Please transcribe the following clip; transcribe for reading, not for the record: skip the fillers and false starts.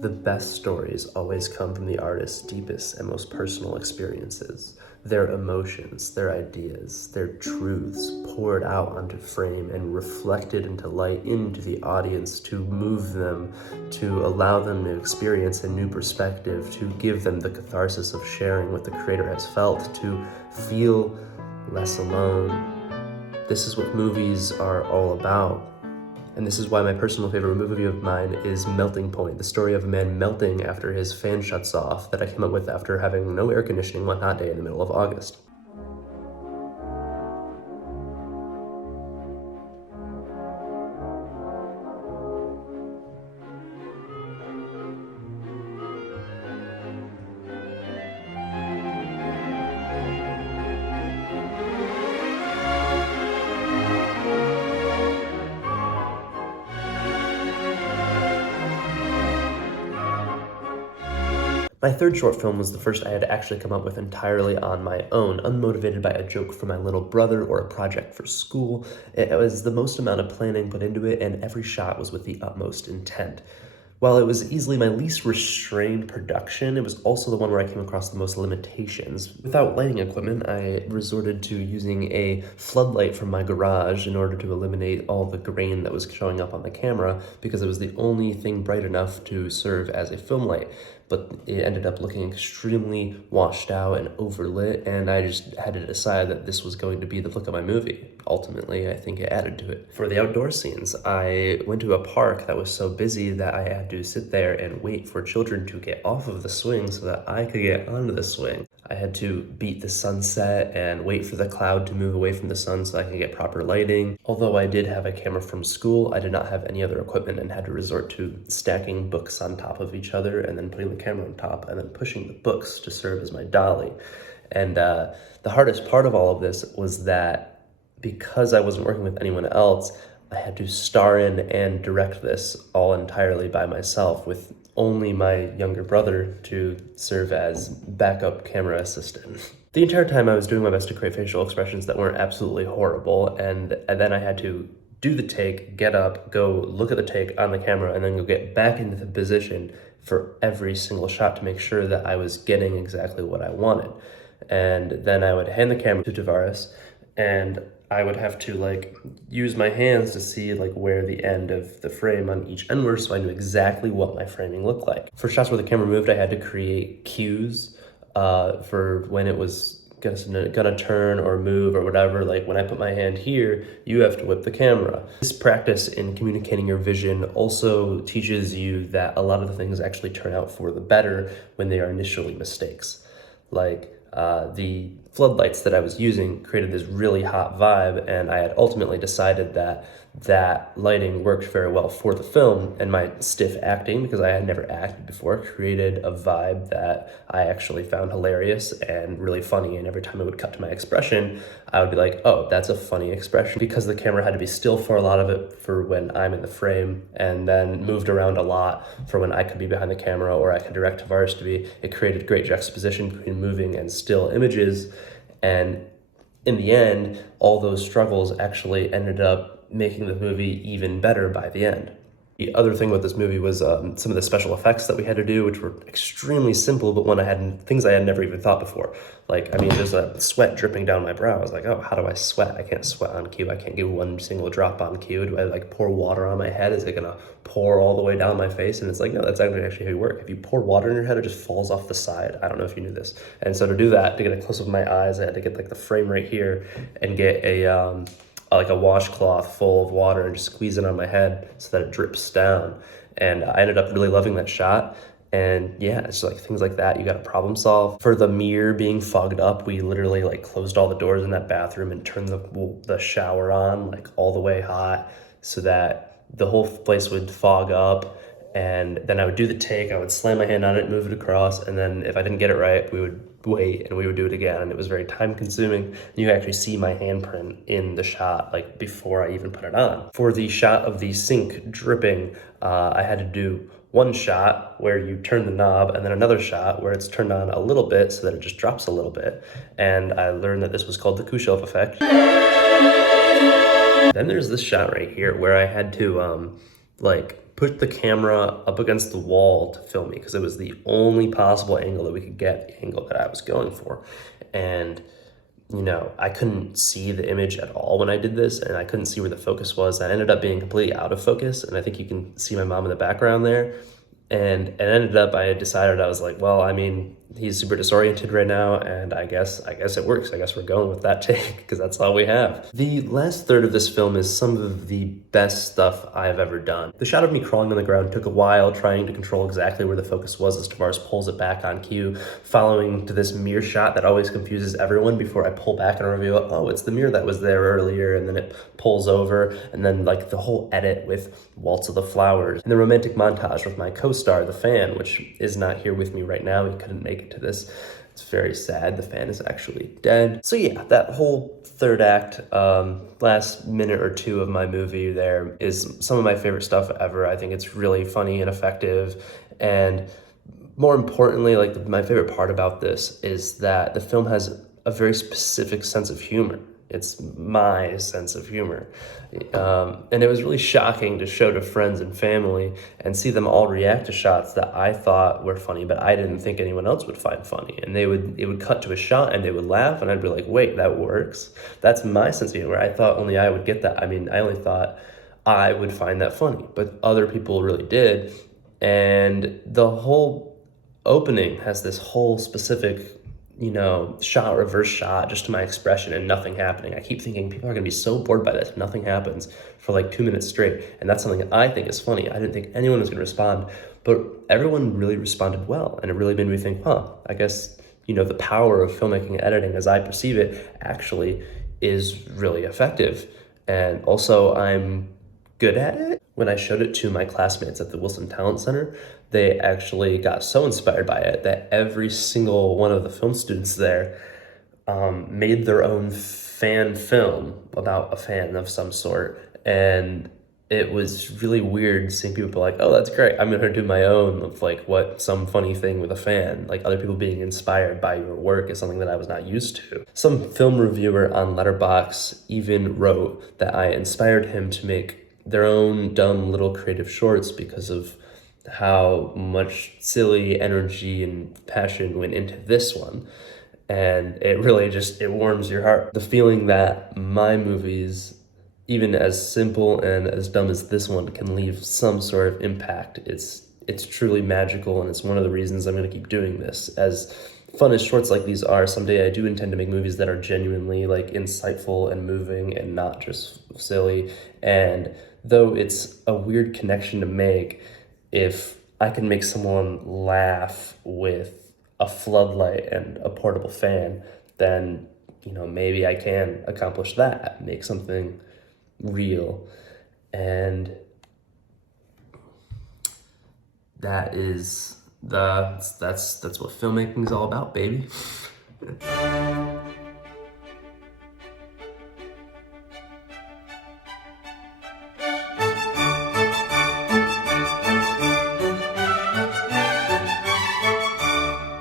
The best stories always come from the artist's deepest and most personal experiences. Their emotions, their ideas, their truths poured out onto frame and reflected into light into the audience to move them, to allow them to experience a new perspective, to give them the catharsis of sharing what the creator has felt, to feel less alone. This is what movies are all about. And this is why my personal favorite movie of mine is Melting Point, the story of a man melting after his fan shuts off, that I came up with after having no air conditioning one hot day in the middle of August. My third short film was the first I had actually come up with entirely on my own, unmotivated by a joke from my little brother or a project for school. It was the most amount of planning put into it, and every shot was with the utmost intent. While it was easily my least restrained production, it was also the one where I came across the most limitations. Without lighting equipment, I resorted to using a floodlight from my garage in order to eliminate all the grain that was showing up on the camera, because it was the only thing bright enough to serve as a film light. But it ended up looking extremely washed out and overlit, and I just had to decide that this was going to be the look of my movie. Ultimately, I think it added to it. For the outdoor scenes, I went to a park that was so busy that I had to sit there and wait for children to get off of the swing so that I could get onto the swing. I had to beat the sunset and wait for the cloud to move away from the sun so I could get proper lighting. Although I did have a camera from school, I did not have any other equipment and had to resort to stacking books on top of each other and then putting the camera on top and then pushing the books to serve as my dolly. And the hardest part of all of this was that because I wasn't working with anyone else, I had to star in and direct this all entirely by myself, with only my younger brother to serve as backup camera assistant. The entire time I was doing my best to create facial expressions that weren't absolutely horrible, and then I had to do the take, get up, go look at the take on the camera, and then go get back into the position for every single shot to make sure that I was getting exactly what I wanted. And then I would hand the camera to Tavares, and I would have to use my hands to see where the end of the frame on each end were, so I knew exactly what my framing looked like. For shots where the camera moved, I had to create cues for when it was gonna turn or move or whatever. Like when I put my hand here, you have to whip the camera. This practice in communicating your vision also teaches you that a lot of the things actually turn out for the better when they are initially mistakes. The floodlights that I was using created this really hot vibe, and I had ultimately decided that lighting worked very well for the film, and my stiff acting, because I had never acted before, created a vibe that I actually found hilarious and really funny. And every time it would cut to my expression, I would be like, oh, that's a funny expression, because the camera had to be still for a lot of it for when I'm in the frame, and then moved around a lot for when I could be behind the camera or I could direct Tavares to be. It created great juxtaposition between moving and still images, and in the end, all those struggles actually ended up making the movie even better by the end. The other thing with this movie was some of the special effects that we had to do, which were extremely simple, but things I had never even thought before. There's a sweat dripping down my brow. I was like, oh, how do I sweat? I can't sweat on cue. I can't give one single drop on cue. Do I pour water on my head? Is it gonna pour all the way down my face? And it's like, no, that's actually how you work. If you pour water in your head, it just falls off the side. I don't know if you knew this. And so to do that, to get a close-up of my eyes, I had to get the frame right here and get a washcloth full of water and just squeeze it on my head so that it drips down. And I ended up really loving that shot. And yeah, it's things like that you gotta problem solve. For the mirror being fogged up, we literally closed all the doors in that bathroom and turned the shower on all the way hot so that the whole place would fog up. And then I would do the take, I would slam my hand on it, move it across, and then if I didn't get it right, we would wait and we would do it again. And it was very time consuming. You can actually see my handprint in the shot before I even put it on. For the shot of the sink dripping, I had to do one shot where you turn the knob and then another shot where it's turned on a little bit so that it just drops a little bit. And I learned that this was called the Khrushchev effect. Then there's this shot right here where I had to put the camera up against the wall to film me because it was the only possible angle that we could get, the angle that I was going for. And you know, I couldn't see the image at all when I did this, and I couldn't see where the focus was. I ended up being completely out of focus, and I think you can see my mom in the background there. And it ended up, I had decided, I was like, well, I mean, he's super disoriented right now, and I guess it works. I guess we're going with that take, because that's all we have. The last third of this film is some of the best stuff I've ever done. The shot of me crawling on the ground took a while, trying to control exactly where the focus was as Tavares pulls it back on cue, following to this mirror shot that always confuses everyone before I pull back and reveal, oh, it's the mirror that was there earlier, and then it pulls over, and then like the whole edit with Waltz of the Flowers, and the romantic montage with my co-star, the fan, which is not here with me right now. He couldn't make it to this. It's very sad. The fan is actually dead. So yeah, that whole third act, last minute or two of my movie there is some of my favorite stuff ever. I think it's really funny and effective. And more importantly, like my favorite part about this is that the film has a very specific sense of humor. It's my sense of humor. And it was really shocking to show to friends and family and see them all react to shots that I thought were funny, but I didn't think anyone else would find funny. And it would cut to a shot and they would laugh, and I'd be like, wait, that works? That's my sense of humor. I thought only I would get that. I mean, I only thought I would find that funny, but other people really did. And the whole opening has this whole specific, you know, shot, reverse shot, just to my expression and nothing happening. I keep thinking people are gonna be so bored by this, nothing happens for like 2 minutes straight. And that's something that I think is funny. I didn't think anyone was gonna respond, but everyone really responded well. And it really made me think, I guess, you know, the power of filmmaking and editing as I perceive it actually is really effective. And also I'm good at it. When I showed it to my classmates at the Wilson Talent Center, they actually got so inspired by it that every single one of the film students there made their own fan film about a fan of some sort. And it was really weird seeing people be like, oh, that's great, I'm gonna do my own of like some funny thing with a fan. Like other people being inspired by your work is something that I was not used to. Some film reviewer on Letterboxd even wrote that I inspired him to make their own dumb little creative shorts because of how much silly energy and passion went into this one. And it really just, it warms your heart. The feeling that my movies, even as simple and as dumb as this one, can leave some sort of impact. It's truly magical, and it's one of the reasons I'm gonna keep doing this. As fun as shorts like these are, someday I do intend to make movies that are genuinely like insightful and moving and not just silly. And though it's a weird connection to make, if I can make someone laugh with a floodlight and a portable fan, then, you know, maybe I can accomplish that, make something real. And that is that's what filmmaking is all about, baby.